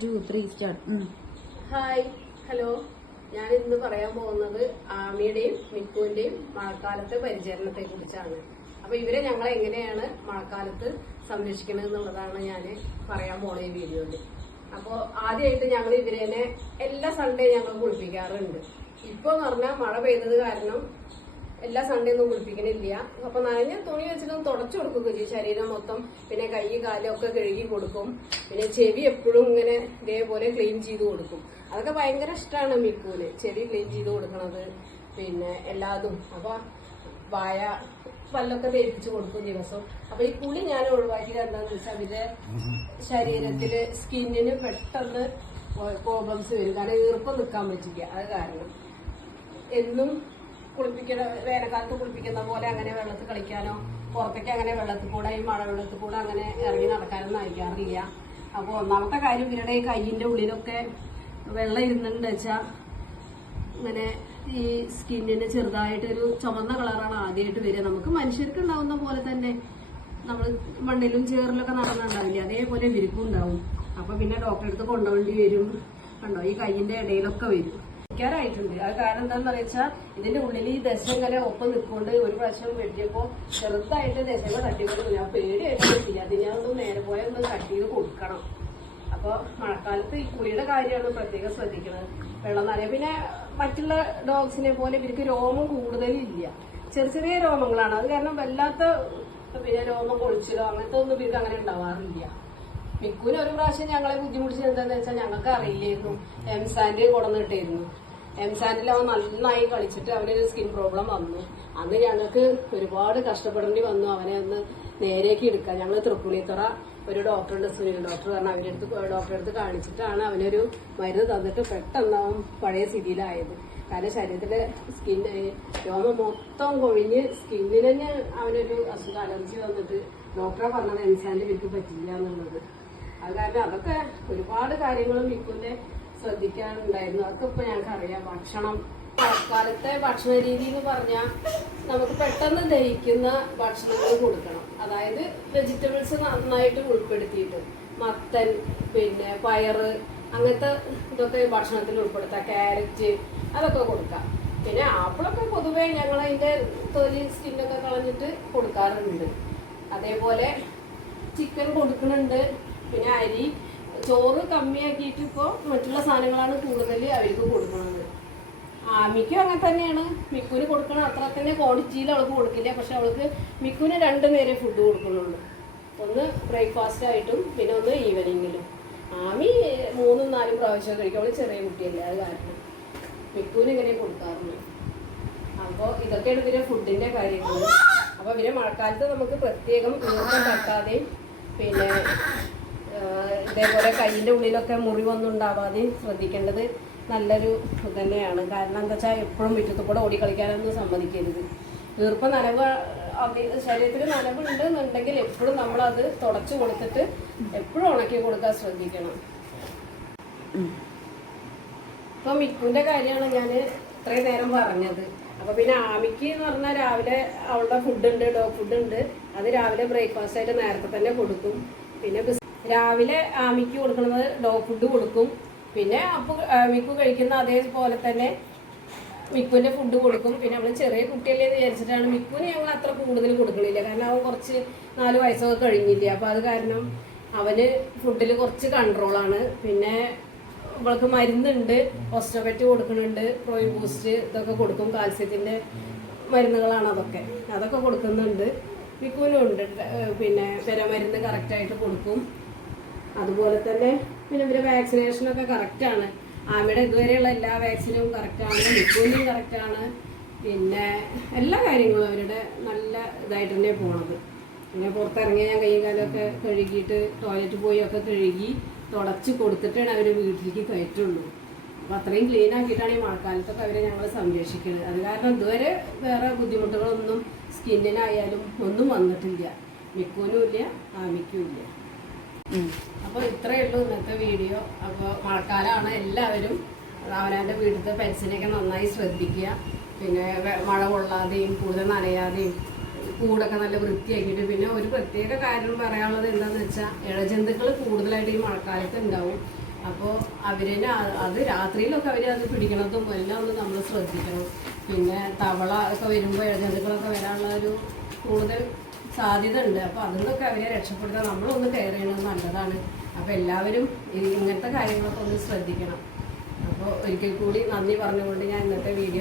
2, 3 start. Hi, hello. ഞാൻ ഇന്ന് പറയാൻ പോകുന്നത് ആമിയുടെയും മിക്കുവിന്റെയും മഴക്കാലത്തെ പരിചരണത്തെ കുറിച്ചാണ്. അപ്പൊ ഇവരെ ഞങ്ങൾ എങ്ങനെയാണ് മഴക്കാലത്ത് സംരക്ഷിക്കുന്നത് എന്നുള്ളതാണ് ഞാൻ പറയാൻ പോണ ഈ വീഡിയോയില്. അപ്പോൾ ആദ്യമായിട്ട് ഞങ്ങൾ ഇവരെ എല്ലാ സൺഡേ ഞങ്ങൾ കുളിപ്പിക്കാറുണ്ട്. ഇപ്പൊ എന്ന് പറഞ്ഞാൽ മഴ പെയ്തത് കാരണം എല്ലാ സൺഡേ ഒന്നും കുളിപ്പിക്കണില്ല. അപ്പൊ നനഞ്ഞ തുണി വെച്ചിട്ട് തുടച്ചു കൊടുക്കുക ചെയ്യും ശരീരം മൊത്തം. പിന്നെ കൈ കാലും ഒക്കെ കഴുകി കൊടുക്കും. പിന്നെ ചെവി എപ്പോഴും ഇങ്ങനെ ഇതേപോലെ ക്ലീൻ ചെയ്ത് കൊടുക്കും. അതൊക്കെ ഭയങ്കര ഇഷ്ടമാണ് മിക്കുവിന്, ചെവി ക്ലീൻ ചെയ്ത് കൊടുക്കണത്. പിന്നെ എല്ലാതും അപ്പൊ വായ പല്ലൊക്കെ തേപ്പിച്ച് കൊടുക്കും ദിവസം. അപ്പൊ ഈ കുളി ഞാൻ ഒഴിവാക്കിയത് എന്താന്ന് വെച്ചാൽ അവരുടെ ശരീരത്തില് സ്കിന്നിന് പെട്ടെന്ന് പ്രോബ്ലംസ് വരും. കാരണം ഈർപ്പം നിൽക്കാൻ പറ്റില്ല. അത് കാരണം എന്നും കുളിപ്പിക്കുന്ന വേനൽക്കാലത്ത് കുളിപ്പിക്കുന്ന പോലെ അങ്ങനെ വെള്ളത്തിൽ കളിക്കാനോ പുറത്തേക്ക് അങ്ങനെ വെള്ളത്തിൽ കൂടെ ഈ മഴ വെള്ളത്തിൽ കൂടെ അങ്ങനെ ഇറങ്ങി നടക്കാനൊന്നും അയക്കാറില്ല. അപ്പോൾ ഒന്നാമത്തെ കാര്യം ഇവരുടെ ഈ കയ്യിന്റെ ഉള്ളിലൊക്കെ വെള്ളം ഇരുന്നുണ്ടെന്ന് വെച്ചാൽ ഇങ്ങനെ ഈ സ്കിന്നിന് ചെറുതായിട്ടൊരു ചുമന്ന കളറാണ് ആദ്യമായിട്ട് വരിക. നമുക്ക് മനുഷ്യർക്ക് ഉണ്ടാവുന്ന പോലെ തന്നെ നമ്മൾ മണ്ണിലും ചേറിലൊക്കെ നടന്നുണ്ടാവില്ലേ, അതേപോലെ ഇവർക്കും ഉണ്ടാവും. അപ്പൊ പിന്നെ ഡോക്ടറെ അടുത്ത് കൊണ്ടുപോകേണ്ടി വരും. കണ്ടോ, ഈ കയ്യിന്റെ ഇടയിലൊക്കെ വരും. ായിട്ടുണ്ട്. അത് കാരണം എന്താണെന്ന് വെച്ചാൽ ഇതിന്റെ ഉള്ളിൽ ഈ ദശങ്ങനെ ഒപ്പം നിൽക്കൊണ്ട് ഒരു പ്രാവശ്യം വെട്ടിയപ്പോ ചെറുതായിട്ട് ദശങ്ങൾ തട്ടിക്കൊണ്ട് ഞാൻ പേടിയായിട്ട് കിട്ടില്ല. അത് ഞാനൊന്നും നേരെ പോയ ഒന്ന് കട്ട് ചെയ്ത് കൊടുക്കണം. അപ്പൊ മഴക്കാലത്ത് ഈ കുളിയുടെ കാര്യമാണ് പ്രത്യേകം ശ്രദ്ധിക്കുന്നത്. വെള്ളം നനയാൻ. പിന്നെ മറ്റുള്ള ഡോഗ്സിനെ പോലെ ഇവർക്ക് രോമം കൂടുതലില്ല, ചെറിയ ചെറിയ രോമങ്ങളാണ്. അത് കാരണം വല്ലാത്ത പിന്നെ രോമം കൊഴിച്ചിലോ അങ്ങനത്തെ ഒന്നും ഇവർക്ക് അങ്ങനെ ഉണ്ടാവാറില്ല. മിക്കുവിന് ഒരു പ്രാവശ്യം ഞങ്ങളെ ബുദ്ധിമുട്ടിച്ചത് എന്താന്ന് വെച്ചാൽ ഞങ്ങൾക്ക് അറിയില്ലായിരുന്നു. എംസാൻഡ് കൊണ്ടുവന്നിട്ടായിരുന്നു. എംസാൻഡിൽ അവൻ നന്നായി കളിച്ചിട്ട് അവനൊരു സ്കിൻ പ്രോബ്ലം വന്നു. അന്ന് ഞങ്ങൾക്ക് ഒരുപാട് കഷ്ടപ്പെടേണ്ടി വന്നു അവനെ ഒന്ന് നേരേക്ക് എടുക്കാൻ. ഞങ്ങൾ തൃപ്പുണിത്തുറ ഒരു ഡോക്ടറുണ്ട്, സുനിൽ ഡോക്ടർ പറഞ്ഞ ഡോക്ടറെ അടുത്ത് കാണിച്ചിട്ടാണ് അവനൊരു മരുന്ന് തന്നിട്ട് പെട്ടെന്ന് അവൻ പഴയ സ്ഥിതിയിലായത്. കാരണം ശരീരത്തിലെ രോമം മൊത്തം കൊഴിഞ്ഞ് സ്കിന്നിന് തന്നെ അവനൊരു അസുഖം അലർജി വന്നിട്ട് ഡോക്ടറെ പറഞ്ഞത് എംസാൻഡ് ഇവർക്ക് പറ്റില്ല എന്നുള്ളത്. അത് കാരണം അതൊക്കെ ഒരുപാട് കാര്യങ്ങളും മിക്കുവിന്റെ ശ്രദ്ധിക്കാനുണ്ടായിരുന്നു. അതൊക്കെ ഇപ്പൊ ഞങ്ങൾക്ക് അറിയാം. ഭക്ഷണം, മഴക്കാലത്തെ ഭക്ഷണ രീതി എന്ന് പറഞ്ഞാൽ നമുക്ക് പെട്ടെന്ന് ദഹിക്കുന്ന ഭക്ഷണങ്ങൾ കൊടുക്കണം. അതായത് വെജിറ്റബിൾസ് നന്നായിട്ട് ഉൾപ്പെടുത്തിയിട്ട് മത്തൻ, പിന്നെ പയറ്, അങ്ങനത്തെ ഇതൊക്കെ ഭക്ഷണത്തിൽ ഉൾപ്പെടുത്താം. ക്യാരറ്റ് അതൊക്കെ കൊടുക്കാം. പിന്നെ ആപ്പിളൊക്കെ പൊതുവെ ഞങ്ങൾ അതിന്റെ തൊലി സ്കിന്നൊക്കെ കളഞ്ഞിട്ട് കൊടുക്കാറുണ്ട്. അതേപോലെ ചിക്കൻ കൊടുക്കുന്നുണ്ട്. പിന്നെ അരി, ചോറ് കമ്മിയാക്കിയിട്ട് ഇപ്പോൾ മറ്റുള്ള സാധനങ്ങളാണ് കൂടുതൽ അവർക്ക് കൊടുക്കുന്നത്. ആമിക്കും അങ്ങനെ തന്നെയാണ്. മിക്കുവിന് കൊടുക്കണം അത്ര തന്നെ ക്വാണ്ടിറ്റിയിൽ അവൾക്ക് കൊടുക്കില്ല. പക്ഷെ അവൾക്ക് മിക്കുവിന് 2 നേരെ ഫുഡ് കൊടുക്കുന്നുള്ളൂ. ഒന്ന് ബ്രേക്ക്ഫാസ്റ്റ് ആയിട്ടും പിന്നെ ഒന്ന് ഈവനിങ്ങിലും. ആമി 3-4 പ്രാവശ്യം കഴിക്കും. അവള് ചെറിയ കുട്ടിയല്ലേ, അത് കാരണം മിക്കുവിന് ഇങ്ങനെ കൊടുക്കാറുണ്ട്. അപ്പോൾ ഇതൊക്കെയാണ് ഇവരെ ഫുഡിന്റെ കാര്യങ്ങൾ. അപ്പൊ ഇവരെ മഴക്കാലത്ത് നമുക്ക് പ്രത്യേകം ഈർപ്പം തട്ടാതെയും പിന്നെ ഇതേപോലെ കയ്യിന്റെ ഉള്ളിലൊക്കെ മുറിവൊന്നും ഉണ്ടാവാതെയും ശ്രദ്ധിക്കേണ്ടത് നല്ലൊരു തന്നെയാണ്. കാരണം എന്താ വെച്ചാൽ എപ്പോഴും മുറ്റത്ത് കൂടെ ഓടിക്കളിക്കാനൊന്നും സമ്മതിക്കരുത്. ഈർപ്പം നനവ് ശരീരത്തിൽ നനവുണ്ട് എന്നുണ്ടെങ്കിൽ എപ്പോഴും നമ്മളത് തുടച്ചു കൊടുത്തിട്ട് എപ്പോഴും ഉണക്കി കൊടുക്കാൻ ശ്രദ്ധിക്കണം. ഇപ്പൊ മിക്കുവിന്റെ കാര്യമാണ് ഞാൻ ഇത്രയും നേരം പറഞ്ഞത്. അപ്പൊ പിന്നെ ആമിക്ക് എന്ന് പറഞ്ഞാൽ രാവിലെ അവളുടെ ഫുഡ് ഉണ്ട്, ഡോഗ് ഫുഡ് ഉണ്ട്. അത് രാവിലെ ബ്രേക്ക്ഫാസ്റ്റ് ആയിട്ട് നേരത്തെ തന്നെ കൊടുക്കും. പിന്നെ രാവിലെ ആമിക്ക് കൊടുക്കുന്നത് ഡോഗ് ഫുഡ് കൊടുക്കും. പിന്നെ മിക്കു കഴിക്കുന്ന അതേപോലെ തന്നെ മിക്കുവിന്റെ ഫുഡ് കൊടുക്കും. പിന്നെ അവള് ചെറിയ കുട്ടിയല്ലേ വിചാരിച്ചിട്ടാണ് മിക്കുവിന് ഞങ്ങൾ അത്ര കൂടുതൽ കൊടുക്കണില്ല. കാരണം അവൻ കുറച്ച് 4 വയസ്സൊക്കെ കഴിഞ്ഞില്ല. അപ്പൊ അത് കാരണം അവന് ഫുഡിൽ കുറച്ച് കൺട്രോളാണ്. പിന്നെ അവൾക്ക് മരുന്നുണ്ട്, ഓസ്റ്റോപെറ്റ് കൊടുക്കുന്നുണ്ട്, പ്രോയി ബൂസ്റ്റ് ഇതൊക്കെ കൊടുക്കും. കാൽസ്യത്തിന്റെ മരുന്നുകളാണ് അതൊക്കെ കൊടുക്കുന്നുണ്ട്. മിക്കുവിനും ഉണ്ട്. പിന്നെ മരുന്ന് കറക്റ്റായിട്ട് കൊടുക്കും. അതുപോലെ തന്നെ പിന്നെ ഇവരെ വാക്സിനേഷനൊക്കെ കറക്റ്റാണ്. ആമയുടെ ഇതുവരെയുള്ള എല്ലാ വാക്സിനും കറക്റ്റാണ്. മിക്കുവിനും കറക്റ്റാണ്. പിന്നെ എല്ലാ കാര്യങ്ങളും അവരുടെ നല്ല ഇതായിട്ട് തന്നെ പോണത്. പിന്നെ പുറത്തിറങ്ങി ഞാൻ കൈയും കാലമൊക്കെ കഴുകിയിട്ട് ടോയ്ലറ്റ് പോയി ഒക്കെ കഴുകി തുടച്ച് കൊടുത്തിട്ടാണ് അവർ വീട്ടിലേക്ക് കയറ്റുള്ളൂ. അപ്പം അത്രയും ക്ലീൻ ആക്കിയിട്ടാണ് ഈ മഴക്കാലത്തൊക്കെ അവരെ ഞങ്ങൾ സംരക്ഷിക്കുന്നത്. അത് കാരണം ഇതുവരെ വേറെ ബുദ്ധിമുട്ടുകളൊന്നും സ്കിന്നിനായാലും ഒന്നും വന്നിട്ടില്ല. മിക്കുവിനും ഇല്ല, ആമിക്കും ഇല്ല. അപ്പോൾ ഇത്രയേ ഉള്ളൂ ഇന്നത്തെ വീഡിയോ. അപ്പോൾ മഴക്കാലമാണ്, എല്ലാവരും അവനവൻ്റെ വീട്ടിലത്തെ പെറ്റ്സിനെയൊക്കെ നന്നായി ശ്രദ്ധിക്കുക. പിന്നെ മഴ കൊള്ളാതെയും കൂടുതൽ നനയാതെയും കൂടൊക്കെ നല്ല വൃത്തിയാക്കിയിട്ട്. പിന്നെ ഒരു പ്രത്യേക കാര്യം പറയാനുള്ളത് എന്താണെന്ന് വെച്ചാൽ ഇഴജന്തുക്കൾ കൂടുതലായിട്ട് ഈ മഴക്കാലത്ത് ഉണ്ടാവും. അപ്പോൾ അവരിനെ അത് രാത്രിയിലൊക്കെ അവർ അത് പിടിക്കണതും എല്ലാം ഒന്ന് നമ്മൾ ശ്രദ്ധിക്കണം. പിന്നെ തവള ഒക്കെ വരുമ്പോൾ ഇഴജന്തുക്കളൊക്കെ വരാനുള്ള ഒരു കൂടുതൽ സാധ്യത ഉണ്ട്. അപ്പോൾ അതിൽ നിന്നൊക്കെ അവരെ രക്ഷപ്പെടുത്താൻ നമ്മളൊന്ന് കെയർ ചെയ്യണത് നല്ലതാണ്. അപ്പോൾ എല്ലാവരും ഇങ്ങനത്തെ കാര്യങ്ങളൊക്കെ ഒന്ന് ശ്രദ്ധിക്കണം. അപ്പോൾ ഒരിക്കൽ കൂടി നന്ദി പറഞ്ഞുകൊണ്ട് ഞാൻ ഇന്നത്തെ വീഡിയോ